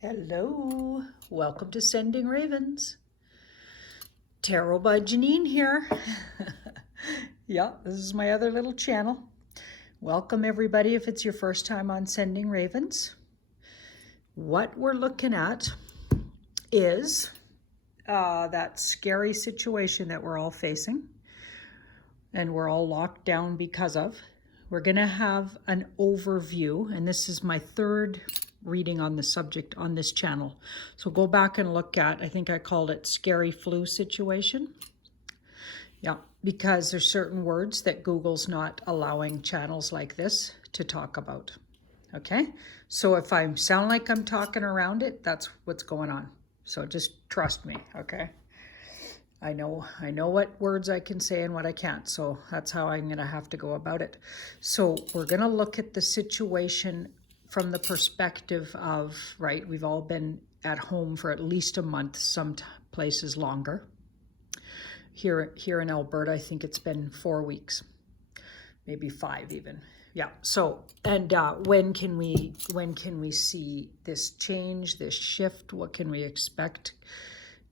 Hello, welcome to Sending Ravens. Tarot by Janine here. Yeah, this is my other little channel. Welcome everybody if it's your first time on Sending Ravens. What we're looking at is that scary situation that we're all facing and we're all locked down because of. We're going to have an overview, and this is my third reading on the subject on this channel. So go back and look at, I think I called it Scary Flu Situation. Yeah, because there's certain words that Google's not allowing channels like this to talk about. Okay, so if I sound like I'm talking around it, that's what's going on. So just trust me, okay? I know what words I can say and what I can't, so that's how I'm going to have to go about it. So we're going to look at the situation from the perspective of, right, we've all been at home for at least a month, some places longer. Here in Alberta, I think it's been 4 weeks, maybe 5 even. Yeah, so, and when can we see this change, this shift? What can we expect?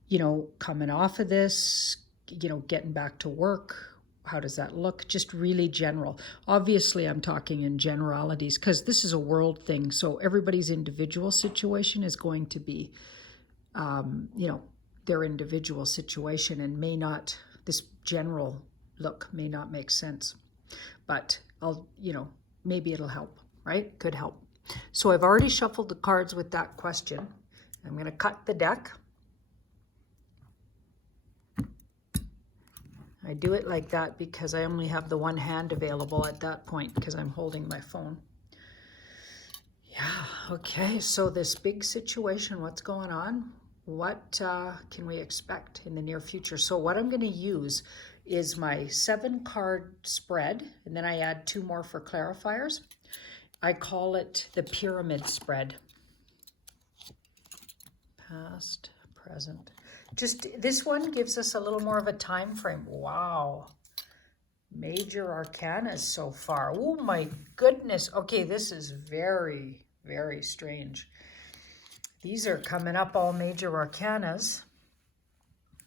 You know, coming off of this, you know, getting back to work, how does that look? Just really general. Obviously, I'm talking in generalities because this is a world thing. So everybody's individual situation is going to be, you know, their individual situation, and may not, this general look may not make sense. But you know, maybe it'll help, right? Could help. So I've already shuffled the cards with that question. I'm going to cut the deck. I do it like that because I only have the one hand available at that point because I'm holding my phone. Yeah, okay, so this big situation, what's going on? What can we expect in the near future? So what I'm going to use is my 7-card spread, and then I add 2 more for clarifiers. I call it the pyramid spread. Past, present. Just this one gives us a little more of a time frame. Wow. Major arcanas so far. Oh my goodness. Okay, this is very, very strange. These are coming up, all major arcanas.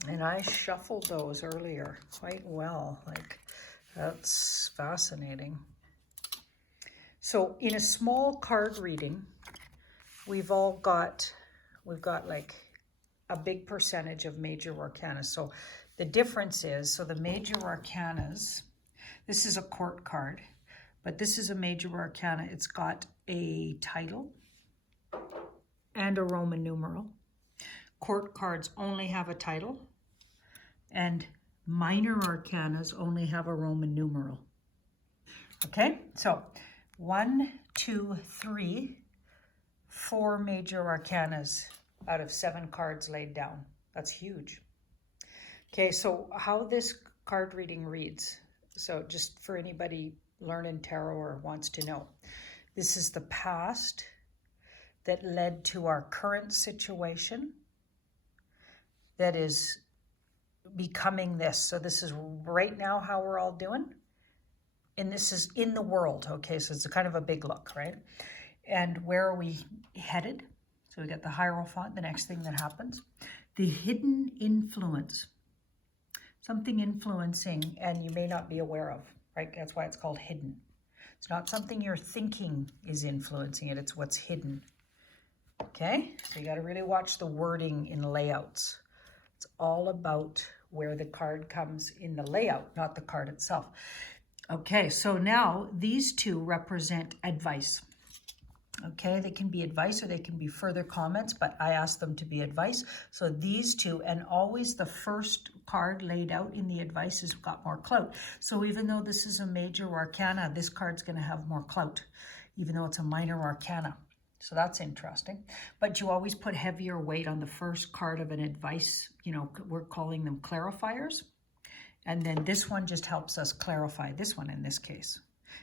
And I shuffled those earlier quite well. Like, that's fascinating. So in a small card reading, we've got like a big percentage of major arcanas. So the difference is, so the major arcanas, this is a court card, but this is a major arcana. It's got a title and a Roman numeral. Court cards only have a title, and minor arcanas only have a Roman numeral. Okay, so 1, 2, 3, 4 major arcanas out of 7 cards laid down. That's huge. Okay, so how this card reading reads, so just for anybody learning tarot or wants to know, this is the past that led to our current situation that is becoming this. So this is right now how we're all doing, and this is in the world. Okay, so it's a kind of a big look, right? And where are we headed? So we got the Hierophant, the next thing that happens. The hidden influence. Something influencing and you may not be aware of, right? That's why it's called hidden. It's not something you're thinking is influencing it. It's what's hidden. Okay? So you got to really watch the wording in layouts. It's all about where the card comes in the layout, not the card itself. Okay, so now these 2 represent advice. Okay, they can be advice or they can be further comments, but I asked them to be advice. So these 2, and always the first card laid out in the advice has got more clout. So even though this is a major arcana, this card's going to have more clout, even though it's a minor arcana. So that's interesting. But you always put heavier weight on the first card of an advice. You know, we're calling them clarifiers. And then this one just helps us clarify this one in this case.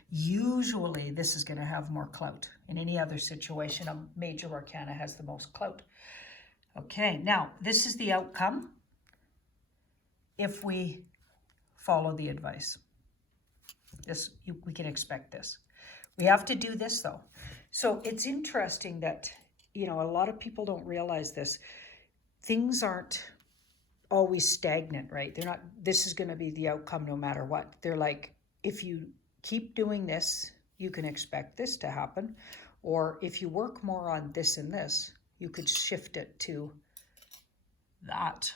Usually this is going to have more clout. In any other situation, a major arcana has the most clout. Okay, now this is the outcome if we follow the advice. We can expect this. We have to do this though. So it's interesting that a lot of people don't realize this. Things aren't always stagnant, right? They're not, this is going to be the outcome no matter what. They're like, if you keep doing this, you can expect this to happen. Or if you work more on this and this, you could shift it to that.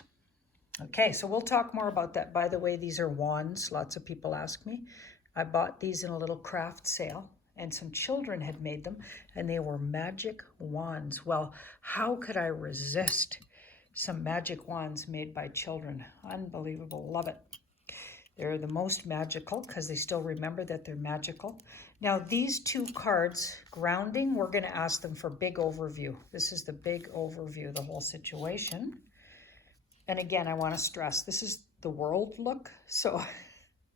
Okay, so we'll talk more about that. By the way, these are wands. Lots of people ask me. I bought these in a little craft sale, and some children had made them, and they were magic wands. Well, how could I resist some magic wands made by children? Unbelievable. Love it. They're the most magical because they still remember that they're magical. Now, these two cards, grounding, we're going to ask them for big overview. This is the big overview of the whole situation. And again, I want to stress, this is the world look. So,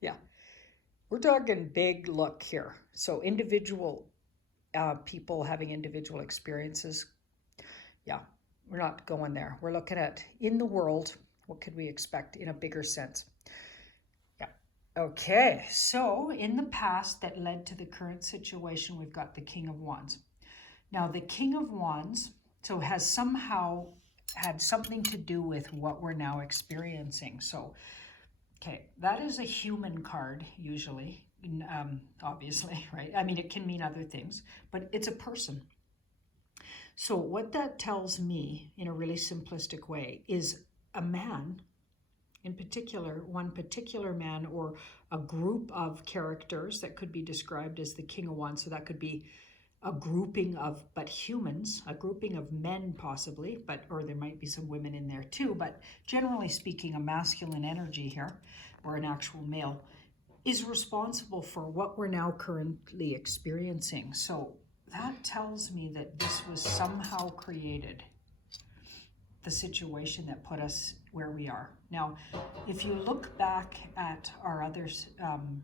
yeah, we're talking big look here. So individual people having individual experiences. Yeah, we're not going there. We're looking at in the world, what could we expect in a bigger sense? Yeah. Okay, so in the past that led to the current situation, we've got the King of Wands. Now, the King of Wands, so has somehow had something to do with what we're now experiencing. So, okay, that is a human card usually, obviously, right? I mean, it can mean other things, but it's a person. So what that tells me in a really simplistic way is a man, in particular, one particular man or a group of characters that could be described as the King of Wands. So that could be a grouping of, but humans, a grouping of men possibly, or there might be some women in there too, but generally speaking, a masculine energy here, or an actual male, is responsible for what we're now currently experiencing. So that tells me that this was somehow created, the situation that put us where we are. Now, if you look back at our other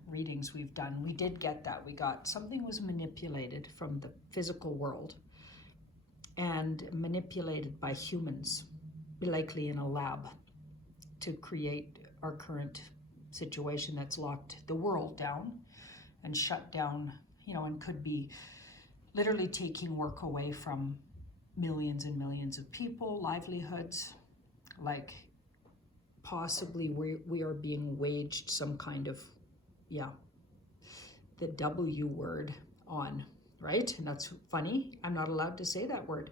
readings we've done, we did get that. We got something was manipulated from the physical world and manipulated by humans, likely in a lab, to create our current situation that's locked the world down and shut down, and could be literally taking work away from millions and millions of people, livelihoods, like possibly we are being waged some kind of, the W word on, right? And that's funny. I'm not allowed to say that word.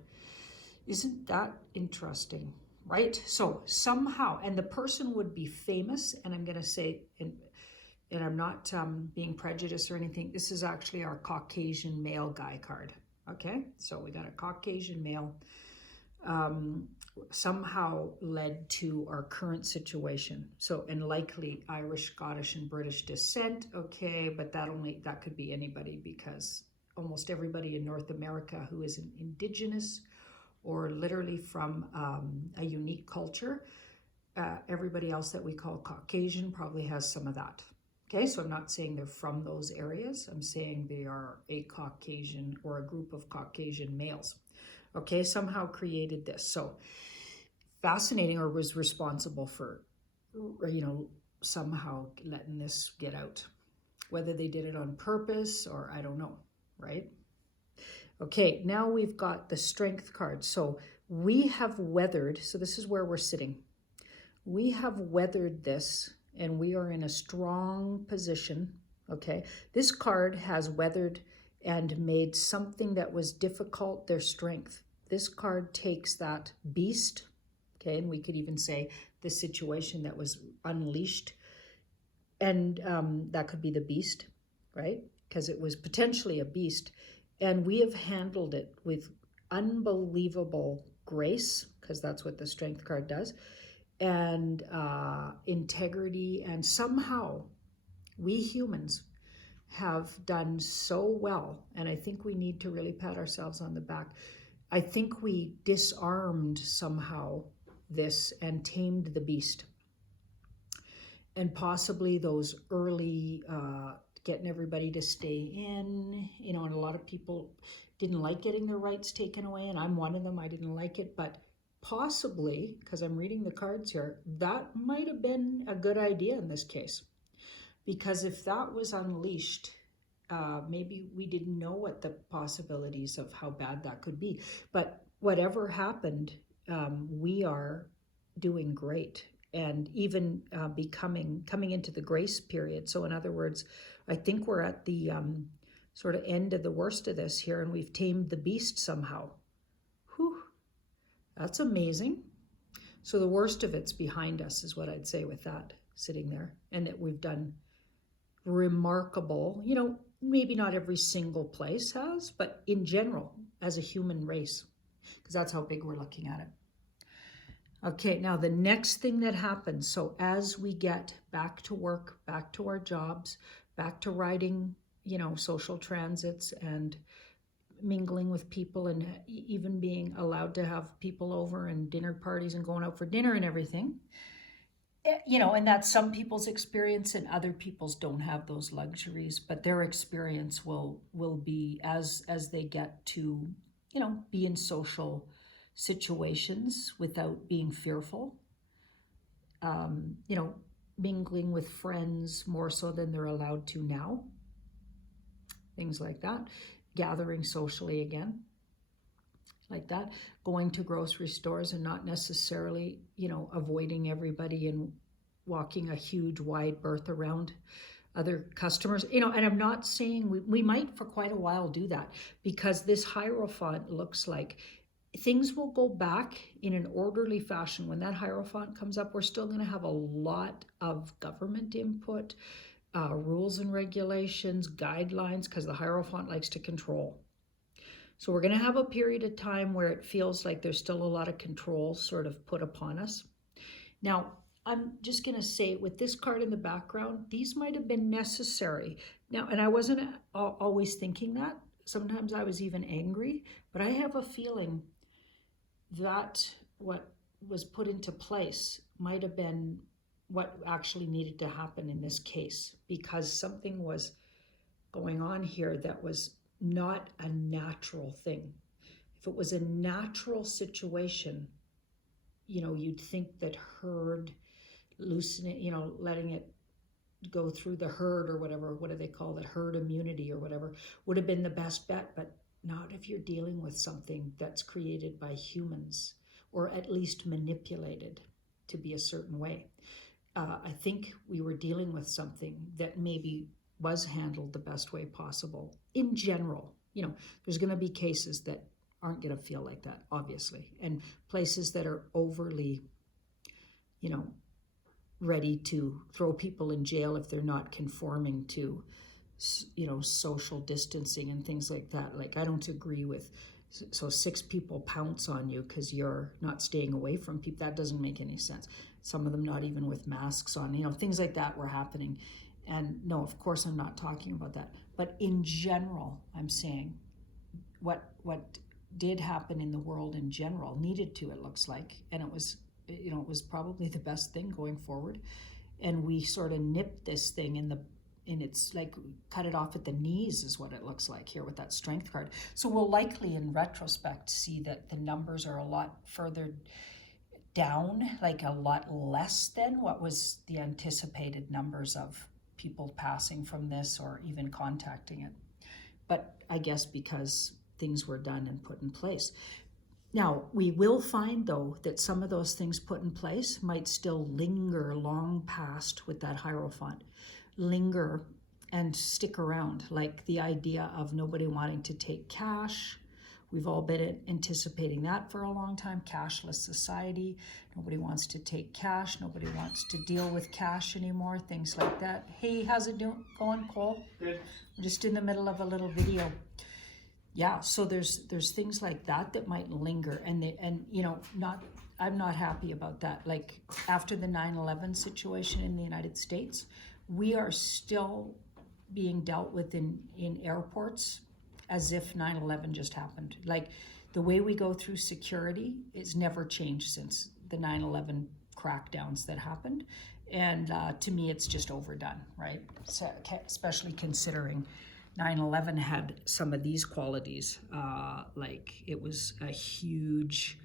Isn't that interesting, right? So somehow, and the person would be famous, and I'm going to say, and I'm not being prejudiced or anything, this is actually our Caucasian male guy card. Okay, so we got a Caucasian male somehow led to our current situation. So, and likely Irish, Scottish, and British descent. Okay, but that could be anybody, because almost everybody in North America who is an indigenous or literally from a unique culture, everybody else that we call Caucasian probably has some of that. Okay, so I'm not saying they're from those areas. I'm saying they are a Caucasian or a group of Caucasian males. Okay, somehow created this. So fascinating, or was responsible for, somehow letting this get out. Whether they did it on purpose or I don't know, right? Okay, now we've got the Strength card. So we have weathered, so this is where we're sitting. We have weathered this, and we are in a strong position, okay? This card has weathered and made something that was difficult their strength. This card takes that beast, okay, and we could even say the situation that was unleashed, and that could be the beast, right? Because it was potentially a beast, and we have handled it with unbelievable grace, because that's what the Strength card does, and integrity, and somehow we humans have done so well, and I think we need to really pat ourselves on the back. I think we disarmed somehow this and tamed the beast, and possibly those early getting everybody to stay in, and a lot of people didn't like getting their rights taken away, and I'm one of them. I didn't like it, but possibly, because I'm reading the cards here, that might have been a good idea in this case. Because if that was unleashed, maybe we didn't know what the possibilities of how bad that could be. But whatever happened, we are doing great, and even coming into the grace period. So in other words, I think we're at the sort of end of the worst of this here, and we've tamed the beast somehow. Whew, that's amazing. So the worst of it's behind us is what I'd say with that sitting there, and that we've done remarkable, maybe not every single place has, but in general as a human race, because that's how big we're looking at it. Okay, now the next thing that happens, so as we get back to work, back to our jobs, back to riding, social transits and mingling with people, and even being allowed to have people over and dinner parties and going out for dinner and everything, and that's some people's experience, and other people's don't have those luxuries, but their experience will be as they get to, be in social situations without being fearful, mingling with friends more so than they're allowed to now, things like that, gathering socially again, like that, going to grocery stores and not necessarily, avoiding everybody and walking a huge wide berth around other customers, and I'm not saying we might for quite a while do that, because this Hierophant looks like things will go back in an orderly fashion. When that Hierophant comes up, we're still going to have a lot of government input, rules and regulations, guidelines, because the Hierophant likes to control. So we're going to have a period of time where it feels like there's still a lot of control sort of put upon us. Now, I'm just going to say, with this card in the background, these might have been necessary. Now, and I wasn't always thinking that. Sometimes I was even angry, but I have a feeling that what was put into place might have been what actually needed to happen in this case, because something was going on here that was not a natural thing. If it was a natural situation, you'd think that herd, loosening, letting it go through the herd or whatever, what do they call it, herd immunity or whatever, would have been the best bet, but not if you're dealing with something that's created by humans, or at least manipulated to be a certain way. I think we were dealing with something that maybe was handled the best way possible. In general, there's going to be cases that aren't going to feel like that, obviously, and places that are overly, ready to throw people in jail if they're not conforming to, social distancing and things like that. Like, I don't agree with, so 6 people pounce on you because you're not staying away from people. That doesn't make any sense. Some of them not even with masks on, things like that were happening. And no, of course I'm not talking about that. But in general, I'm saying what did happen in the world in general needed to, it looks like, and it was, it was probably the best thing going forward. And we sort of nipped this thing in its, like, cut it off at the knees is what it looks like here with that strength card. So we'll likely in retrospect see that the numbers are a lot further down, like a lot less than what was the anticipated numbers of people passing from this or even contacting it. But I guess because things were done and put in place. Now, we will find, though, that some of those things put in place might still linger long past with that Hierophant, linger and stick around, like the idea of nobody wanting to take cash. We've all been anticipating that for a long time, cashless society. Nobody wants to take cash. Nobody wants to deal with cash anymore, things like that. Hey, how's it going, Cole? Good. I'm just in the middle of a little video. Yeah, so there's things like that might linger, and I'm not happy about that. Like, after the 9/11 situation in the United States, we are still being dealt with in airports as if 9/11 just happened. Like, the way we go through security is never changed since the 9/11 crackdowns that happened. And to me, it's just overdone, right? So, especially considering 9/11 had some of these qualities, like it was a huge,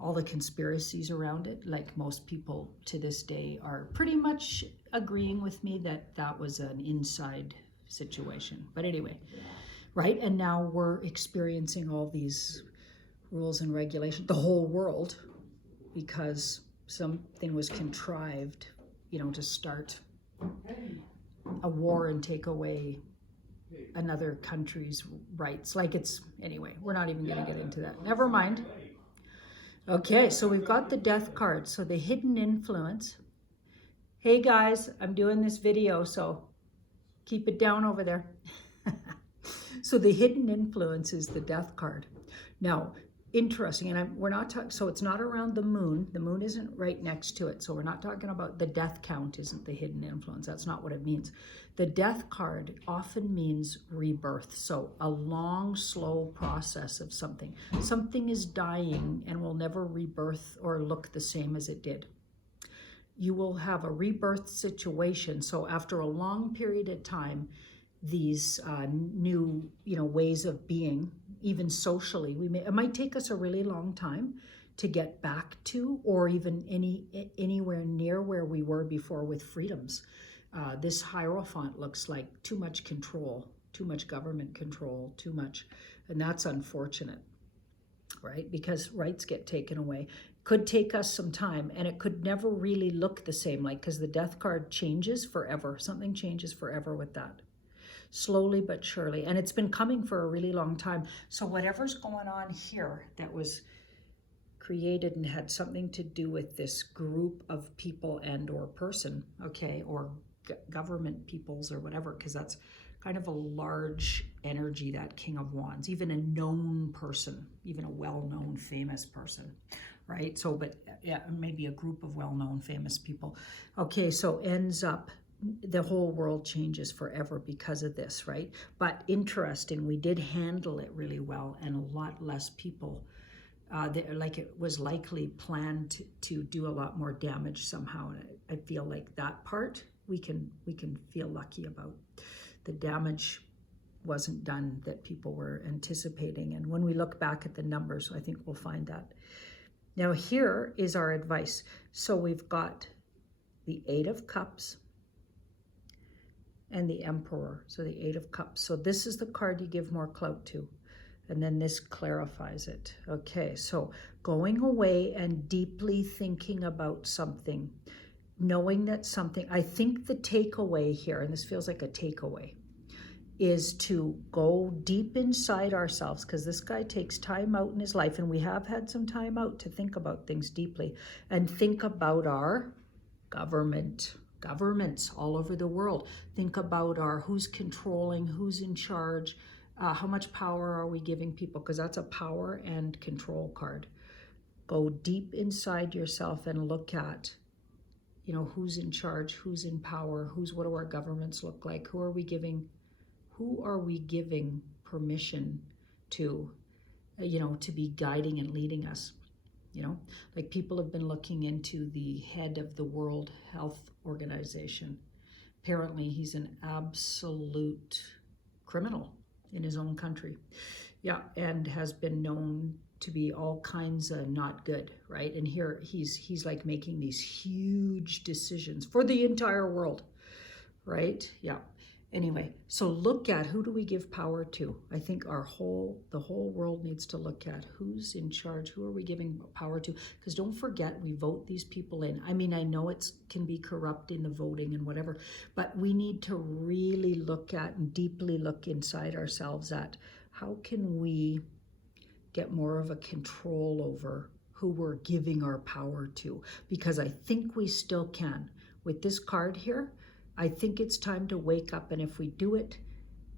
all the conspiracies around it. Like, most people to this day are pretty much agreeing with me that that was an inside situation. But anyway, right? And now we're experiencing all these rules and regulations, the whole world, because something was contrived, to start a war and take away another country's rights. Anyway, we're not even going to get into that. Never mind. Okay, so we've got the death card. So the hidden influence. Hey guys, I'm doing this video, so keep it down over there. So the hidden influence is the death card. Now, interesting, and we're not talking, so it's not around the moon. The moon isn't right next to it. So we're not talking about the death count isn't the hidden influence. That's not what it means. The death card often means rebirth. So a long, slow process of something. Something is dying and will never rebirth or look the same as it did. You will have a rebirth situation. So after a long period of time, these new, ways of being, even socially, it might take us a really long time to get back to, or even anywhere near where we were before with freedoms. This Hierophant looks like too much control, too much government control, too much, and that's unfortunate, right? Because rights get taken away. Could take us some time, and it could never really look the same, because the death card changes forever. Something changes forever with that. Slowly but surely, and it's been coming for a really long time. So whatever's going on here that was created and had something to do with this group of people and or person, okay, or government peoples or whatever, because that's kind of a large energy, that King of Wands, even a known person, even a well-known famous person, right? So, but yeah, maybe a group of well-known famous people. Okay, so ends up the whole world changes forever because of this, right? But interesting, we did handle it really well, and a lot less people, it was likely planned to do a lot more damage somehow. And I feel like that part we can feel lucky about. The damage wasn't done that people were anticipating. And when we look back at the numbers, I think we'll find that. Now here is our advice. So we've got the Eight of Cups and the Emperor, so the Eight of Cups. So this is the card you give more clout to, and then this clarifies it. Okay, so going away and deeply thinking about something, knowing that something, I think the takeaway here, and this feels like a takeaway, is to go deep inside ourselves, because this guy takes time out in his life, and we have had some time out to think about things deeply, and think about our governments all over the world. Think about who's controlling, who's in charge, how much power are we giving people, because that's a power and control card. Go deep inside yourself and look at, who's in charge, who's in power, what do our governments look like, who are we giving permission to, to be guiding and leading us. Like people have been looking into the head of the World Health Organization. Apparently he's an absolute criminal in his own country. Yeah, and has been known to be all kinds of not good, right? And here he's like making these huge decisions for the entire world, right? Yeah. Anyway, so look at, who do we give power to? I think the whole world needs to look at who's in charge, who are we giving power to? Because don't forget, we vote these people in. I mean, I know it can be corrupt in the voting and whatever, but we need to really look at and deeply look inside ourselves at how can we get more of a control over who we're giving our power to? Because I think we still can. With this card here, I think it's time to wake up, and if we do it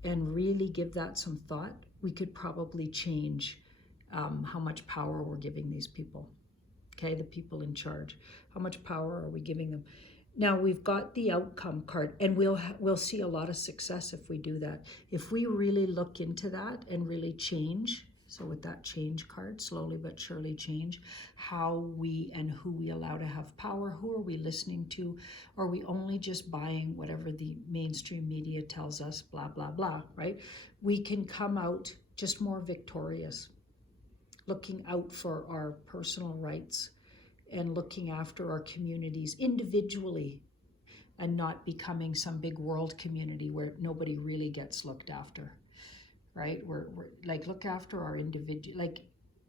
and really give that some thought, we could probably change how much power we're giving these people, okay, the people in charge. How much power are we giving them? Now we've got the outcome card, and we'll see a lot of success if we do that. If we really look into that and really change, so with that change card, slowly but surely change how we and who we allow to have power. Who are we listening to? Are we only just buying whatever the mainstream media tells us, blah, blah, blah, right? We can come out just more victorious, looking out for our personal rights and looking after our communities individually, and not becoming some big world community where nobody really gets looked after. right? We're like, look after our individual, like,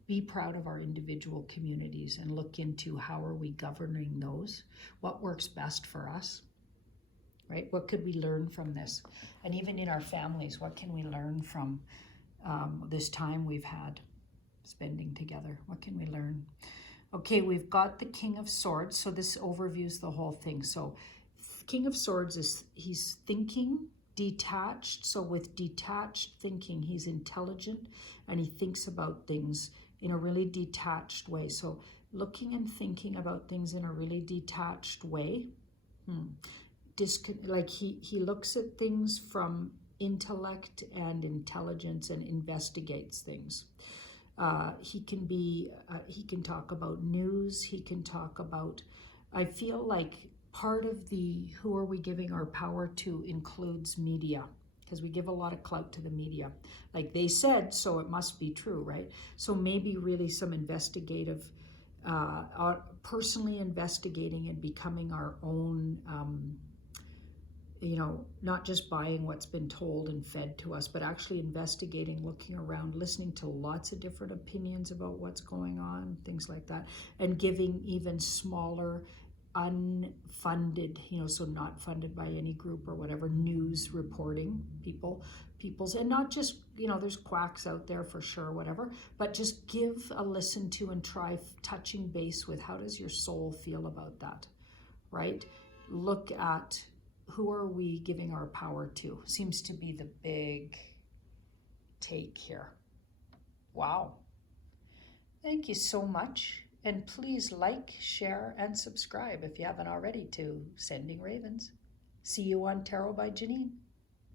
be proud of our individual communities and look into how are we governing those, what works best for us, right? What could we learn from this? And even in our families, what can we learn from this time we've had spending together? What can we learn? Okay, we've got the King of Swords. So this overviews the whole thing. So King of Swords is, he's thinking detached. So with detached thinking, he's intelligent and he thinks about things in a really detached way. So looking and thinking about things in a really detached way. Like he looks at things from intellect and intelligence and investigates things. He can talk about news. He can talk about, I feel like part of the who are we giving our power to includes media, because we give a lot of clout to the media. Like they said, so it must be true, right? So maybe really some investigative, personally investigating and becoming our own, not just buying what's been told and fed to us, but actually investigating, looking around, listening to lots of different opinions about what's going on, things like that, and giving even smaller, unfunded, so not funded by any group or whatever, news reporting people's, and not just, there's quacks out there for sure, whatever, but just give a listen to and try touching base with how does your soul feel about that, right? Look at who are we giving our power to? Seems to be the big take here. Wow. Thank you so much. And please like, share, and subscribe if you haven't already to Sending Ravens. See you on Tarot by Janine.